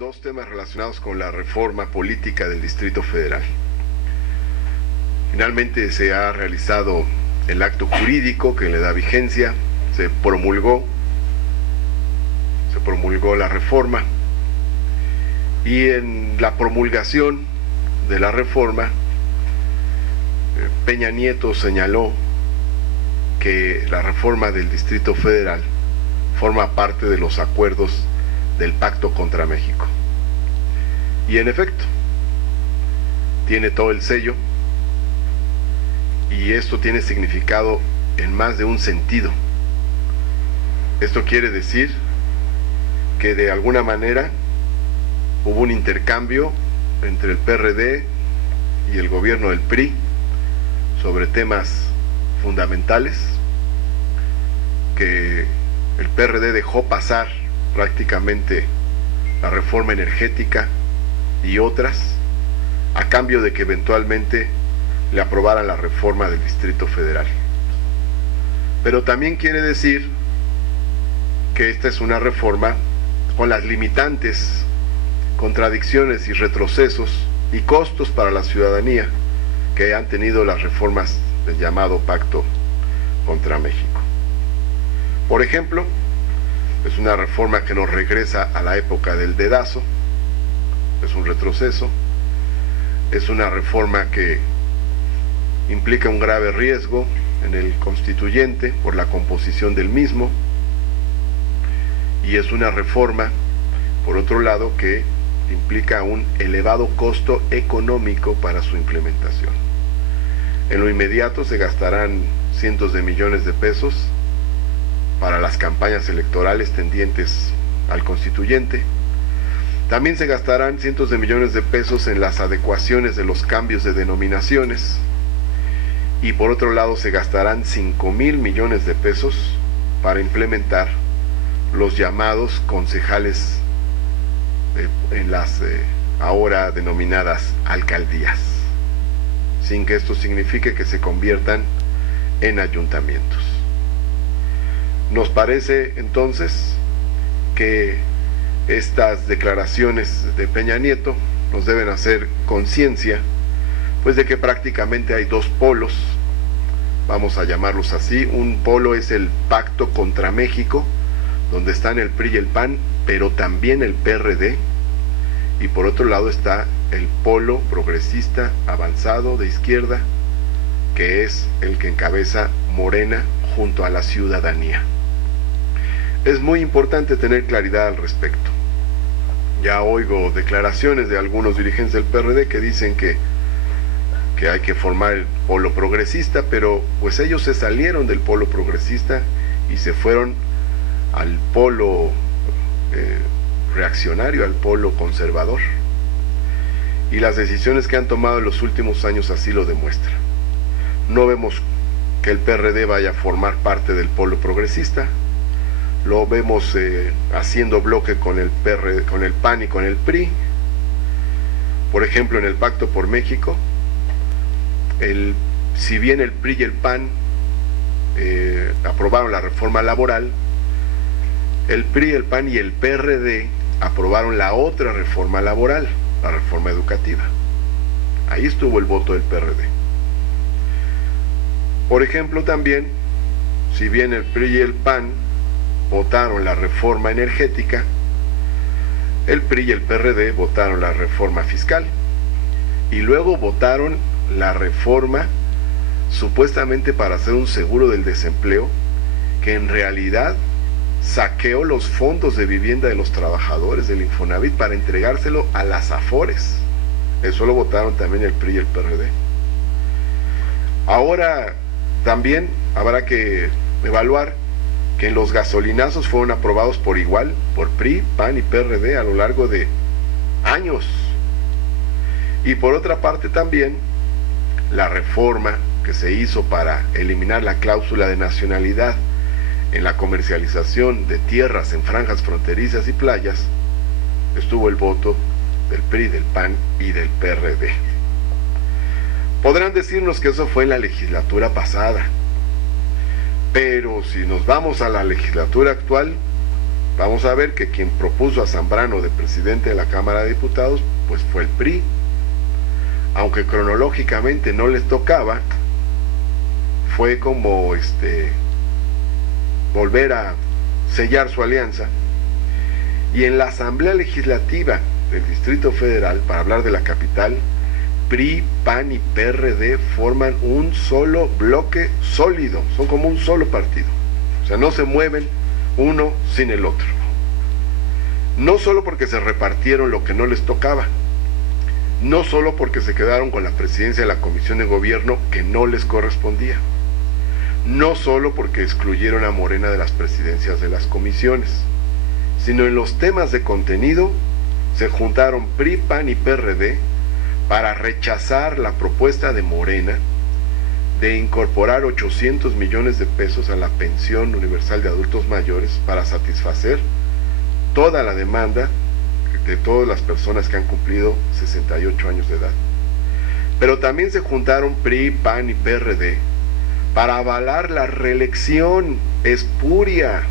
dos temas relacionados con la reforma política del Distrito Federal. Finalmente se ha realizado el acto jurídico que le da vigencia, se promulgó la reforma, y en la promulgación de la reforma, Peña Nieto señaló que la reforma del Distrito Federal forma parte de los acuerdos del Pacto contra México. Y en efecto, tiene todo el sello, y esto tiene significado en más de un sentido. Esto quiere decir que de alguna manera hubo un intercambio entre el PRD y el gobierno del PRI sobre temas fundamentales, que el PRD dejó pasar prácticamente la reforma energética y otras, a cambio de que eventualmente le aprobaran la reforma del Distrito Federal. Pero también quiere decir que esta es una reforma con las limitantes, contradicciones y retrocesos y costos para la ciudadanía que han tenido las reformas del llamado Pacto contra México. Por ejemplo, es una reforma que nos regresa a la época del dedazo, es un retroceso, es una reforma que implica un grave riesgo en el constituyente por la composición del mismo, y es una reforma, por otro lado, que implica un elevado costo económico para su implementación. En lo inmediato se gastarán cientos de millones de pesos para las campañas electorales tendientes al constituyente. También se gastarán cientos de millones de pesos en las adecuaciones de los cambios de denominaciones, y por otro lado se gastarán 5,000 millones de pesos para implementar los llamados concejales en las ahora denominadas alcaldías, sin que esto signifique que se conviertan en ayuntamientos. Nos parece entonces que estas declaraciones de Peña Nieto nos deben hacer conciencia, pues, de que prácticamente hay dos polos, vamos a llamarlos así. Un polo es el Pacto contra México, donde están el PRI y el PAN, pero también el PRD, y por otro lado está el polo progresista avanzado de izquierda, que es el que encabeza Morena junto a la ciudadanía. Es muy importante tener claridad al respecto. Ya oigo declaraciones de algunos dirigentes del PRD que dicen que hay que formar el polo progresista, pero pues ellos se salieron del polo progresista y se fueron al polo reaccionario, al polo conservador, y las decisiones que han tomado en los últimos años así lo demuestran. No vemos que el PRD vaya a formar parte del polo progresista, lo vemos haciendo bloque con el PRD, con el PAN y con el PRI. Por ejemplo, en el Pacto por México, si bien el PRI y el PAN aprobaron la reforma laboral, el PRI, el PAN y el PRD aprobaron la otra reforma laboral, la reforma educativa. Ahí estuvo el voto del PRD. Por ejemplo, también, si bien el PRI y el PAN votaron la reforma energética, el PRI y el PRD votaron la reforma fiscal, y luego votaron la reforma supuestamente para hacer un seguro del desempleo, que en realidad saqueó los fondos de vivienda de los trabajadores del Infonavit para entregárselo a las Afores. Eso lo votaron también el PRI y el PRD. Ahora también habrá que evaluar que los gasolinazos fueron aprobados por igual por PRI, PAN y PRD a lo largo de años. Y por otra parte también la reforma que se hizo para eliminar la cláusula de nacionalidad en la comercialización de tierras en franjas fronterizas y playas, estuvo el voto del PRI, del PAN y del PRD. Podrán decirnos que eso fue en la legislatura pasada, pero si nos vamos a la legislatura actual, vamos a ver que quien propuso a Zambrano de presidente de la Cámara de Diputados, pues fue el PRI. Aunque cronológicamente no les tocaba, fue como volver a sellar su alianza. Y en la Asamblea Legislativa del Distrito Federal, para hablar de la capital, PRI, PAN y PRD forman un solo bloque sólido, son como un solo partido. O sea, no se mueven uno sin el otro. No solo porque se repartieron lo que no les tocaba, no solo porque se quedaron con la presidencia de la Comisión de Gobierno que no les correspondía, no solo porque excluyeron a Morena de las presidencias de las comisiones, sino en los temas de contenido se juntaron PRI, PAN y PRD para rechazar la propuesta de Morena de incorporar 800 millones de pesos a la pensión universal de adultos mayores para satisfacer toda la demanda de todas las personas que han cumplido 68 años de edad. Pero también se juntaron PRI, PAN y PRD para avalar la reelección espuria,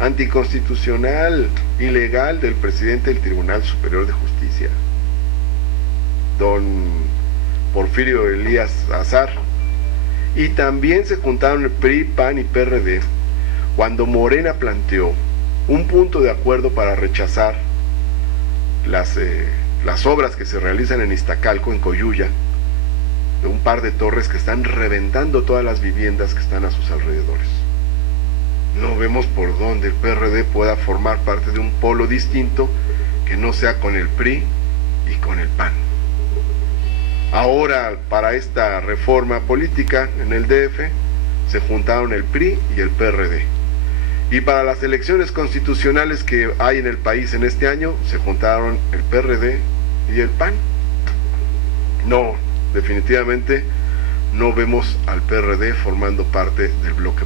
anticonstitucional, ilegal del presidente del Tribunal Superior de Justicia, don Porfirio Elías Azar. Y también se juntaron el PRI, PAN y PRD cuando Morena planteó un punto de acuerdo para rechazar las obras que se realizan en Iztacalco, en Coyuya, de un par de torres que están reventando todas las viviendas que están a sus alrededores. No vemos por dónde el PRD pueda formar parte de un polo distinto que no sea con el PRI y con el PAN. Ahora, para esta reforma política en el DF, se juntaron el PRI y el PRD. Y para las elecciones constitucionales que hay en el país en este año, se juntaron el PRD y el PAN. No, definitivamente no vemos al PRD formando parte del bloque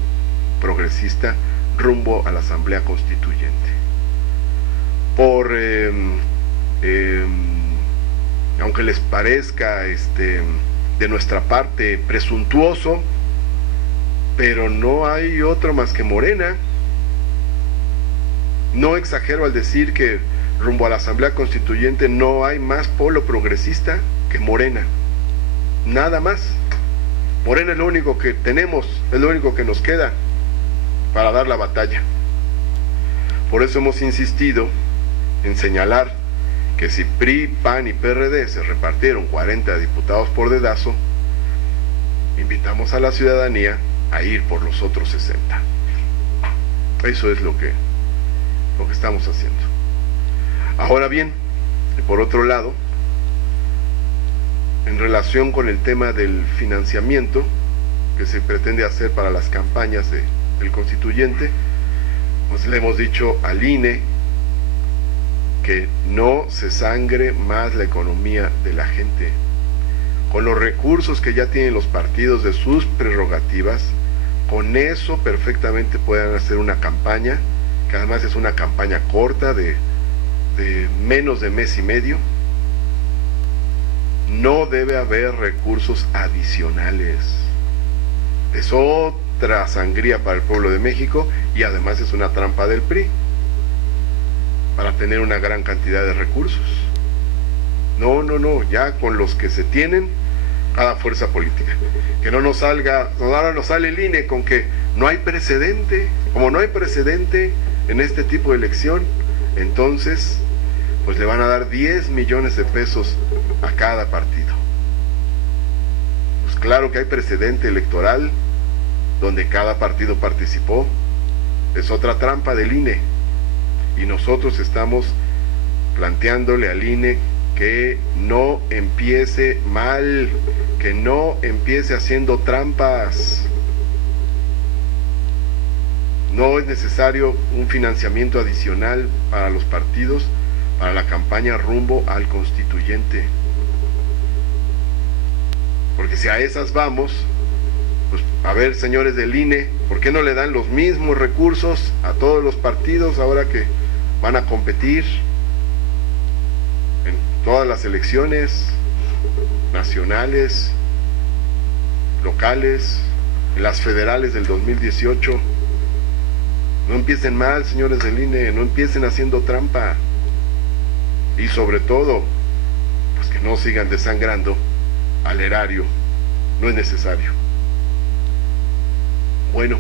progresista rumbo a la Asamblea Constituyente. Aunque les parezca de nuestra parte presuntuoso, pero no hay otro más que Morena. No exagero al decir que rumbo a la Asamblea Constituyente no hay más polo progresista que Morena. Nada más. Morena es lo único que tenemos, es lo único que nos queda para dar la batalla. Por eso hemos insistido en señalar que si PRI, PAN y PRD se repartieron 40 diputados por dedazo, invitamos a la ciudadanía a ir por los otros 60. Eso es lo que estamos haciendo. Ahora bien, por otro lado, en relación con el tema del financiamiento que se pretende hacer para las campañas del constituyente, pues le hemos dicho al INE que no se sangre más la economía de la gente. Con los recursos que ya tienen los partidos de sus prerrogativas, con eso perfectamente pueden hacer una campaña, que además es una campaña corta de menos de mes y medio. No debe haber recursos adicionales. Es otra sangría para el pueblo de México y además es una trampa del PRI para tener una gran cantidad de recursos. No, ya con los que se tienen, cada fuerza política. Que no nos salga, ahora nos sale el INE con que no hay precedente. Como no hay precedente en este tipo de elección, entonces pues le van a dar 10 millones de pesos a cada partido. Pues claro que hay precedente electoral donde cada partido participó. Es otra trampa del INE. Y nosotros estamos planteándole al INE que no empiece mal, que no empiece haciendo trampas. No es necesario un financiamiento adicional para los partidos, para la campaña rumbo al constituyente. Porque si a esas vamos, pues a ver, señores del INE, ¿por qué no le dan los mismos recursos a todos los partidos ahora que van a competir en todas las elecciones nacionales, locales, en las federales del 2018? No empiecen mal, señores del INE, no empiecen haciendo trampa. Y sobre todo, pues que no sigan desangrando al erario, no es necesario. Bueno,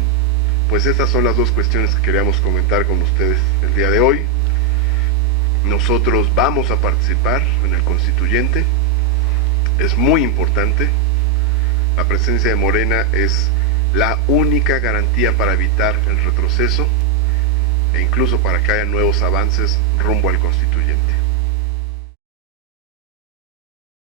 pues estas son las dos cuestiones que queríamos comentar con ustedes el día de hoy. Nosotros vamos a participar en el constituyente, es muy importante. La presencia de Morena es la única garantía para evitar el retroceso e incluso para que haya nuevos avances rumbo al constituyente.